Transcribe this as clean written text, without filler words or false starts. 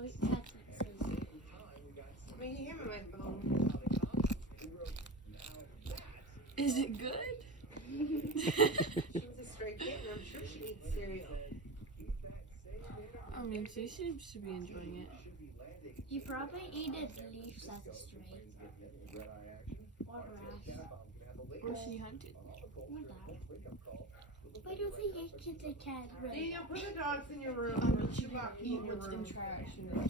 Oh, that's what it says. I mean, you hear my phone. Is it good? She's a stray kitten. I'm sure she eats cereal. I mean, she seems to be enjoying it. You probably eat its leaves as a stray. Or grass. Or she hunted. Or that. Why don't they get kids a cat? Daniel, put the dogs in your room. I mean, she got eat what's in trash. You know?